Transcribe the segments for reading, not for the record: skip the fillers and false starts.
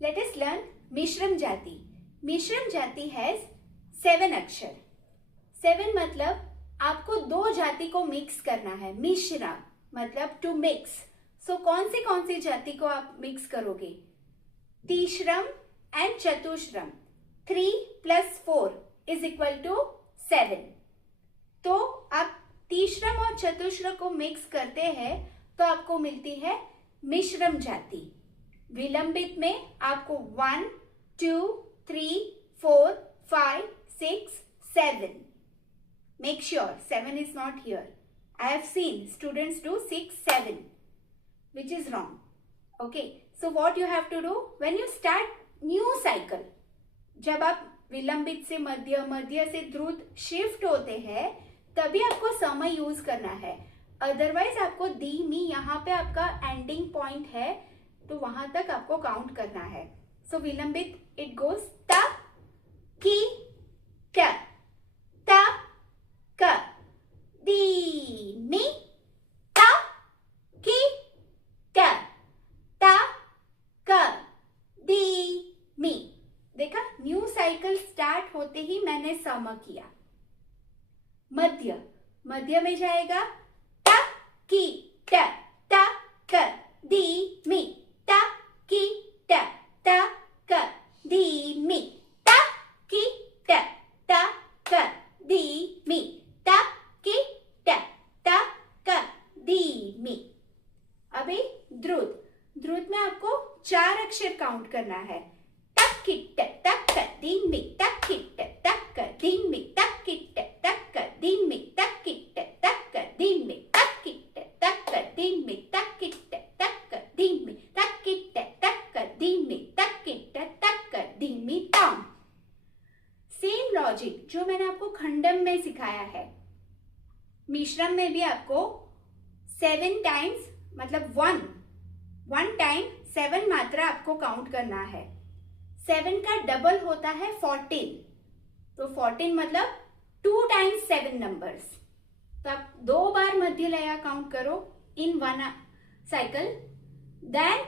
Let us learn मिश्रम जाति. मिश्रम जाति has 7 अक्षर. 7 मतलब आपको दो जाति को मिक्स करना है. मिश्रा मतलब टू मिक्स. सो कौन सी जाति को आप मिक्स करोगे? तीश्रम एंड चतुश्रम. 3 + 4 = 7. तो आप तीश्रम और चतुश्रम को मिक्स करते हैं तो आपको मिलती है मिश्रम जाति. विलंबित में आपको 1, 2, 3, 4, 5, 6, 7. Make sure 7 is not here. I have seen students do 6, 7, which is wrong. Okay. So what you have to do when you start new cycle, जब आप विलंबित से मध्य, मध्य से द्रुत शिफ्ट होते हैं तभी आपको समय यूज करना है. अदरवाइज आपको दी मी यहाँ पे आपका एंडिंग पॉइंट है तो वहां तक आपको काउंट करना है. सो विलंबित इट गोज ता की ट ता क दी मी ता की ट ता क दी मी. देखा, न्यू साइकिल स्टार्ट होते ही मैंने सम किया. मध्य, मध्य में जाएगा ता की ट ता क दी मी ता की ट ता क दी मी ता की ट ता क दी मी ता की ट ता क दी मी. अभी द्रुत, द्रुत में आपको 4 अक्षर काउंट करना है. तक की ट तक क दी मी तक की ट तक क दी मी तक की ट तक क दी मी तक की ट तक क दी मी तक की ट तक क दी मी तक की ट तक क दी मी तक की ट तक क दी मी तक की ट तक क दी मी ताम. सेम लॉजिक जो मैंने आपको खंडम में सिखाया है, मिश्रम में भी आपको 7 टाइम्स मतलब 1 टाइम 7 मात्रा आपको काउंट करना है. 7 का डबल होता है 14. तो 14 मतलब 2 टाइम्स 7 नंबर्स. तो आप 2 बार मध्य लया काउंट करो in 1 cycle. Then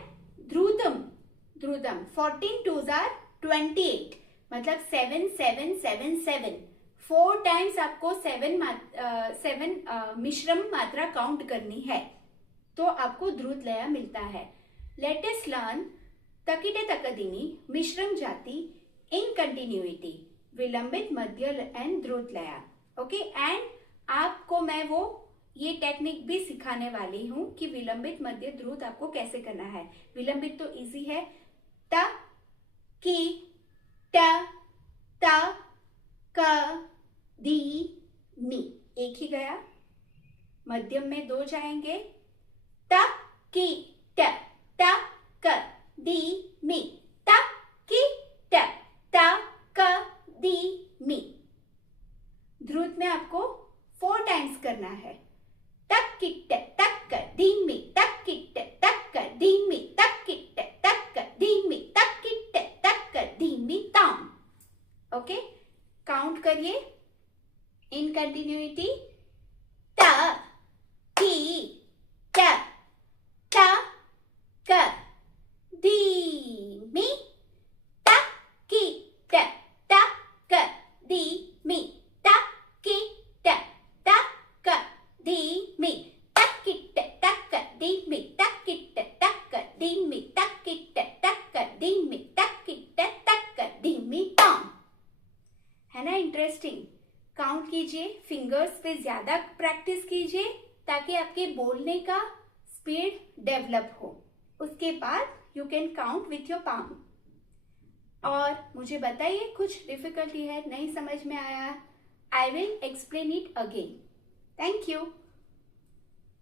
dhrutam, dhrutam 14 2s are 28 मतलब 7 7 7 7. 4 टाइम्स आपको 7 मिश्रम मात्रा काउंट करनी है तो आपको ध्रुत लया मिलता है. लेट अस लर्न तकिटे तकदिमी मिश्रम जाति इन कंटिन्यूटी. विलंबित, मध्य एंड द्रुत लया. ओके. एंड आपको मैं वो ये टेक्निक भी सिखाने वाली हूं कि विलंबित, मध्य, द्रुत आपको कैसे करना है. विलंबित तो इजी है. त की ट ता क दी मी एक ही गया. मध्यम में 2 जाएंगे. त की ट ता क दी मी ता की ट ता क दी मी. द्रुत में आपको 4 टाइम्स करना है. तक की ट तक क दी मी तक की ट तक क दी मी तक की ट तक क दी मी तक की ट तक क दी मी ताम. ओके. काउंट करिए इन कंटिन्यूटी. त की ट ता क दी मी ता की ट ता क दी मी ता की ट ता क दी मी तक की ट तक क दी मी तक की ट तक क दी मी तक की ट तक क दी मी तक की ट तक क दी मी ताम. है ना इंटरेस्टिंग? काउंट कीजिए, फिंगर्स पे ज्यादा प्रैक्टिस कीजिए ताकि आपके बोलने का स्पीड डेवलप हो. उसके बाद you can count with your palm. और मुझे बताइए कुछ डिफिकल्टी है, नहीं समझ में आया, I will explain it again. Thank you.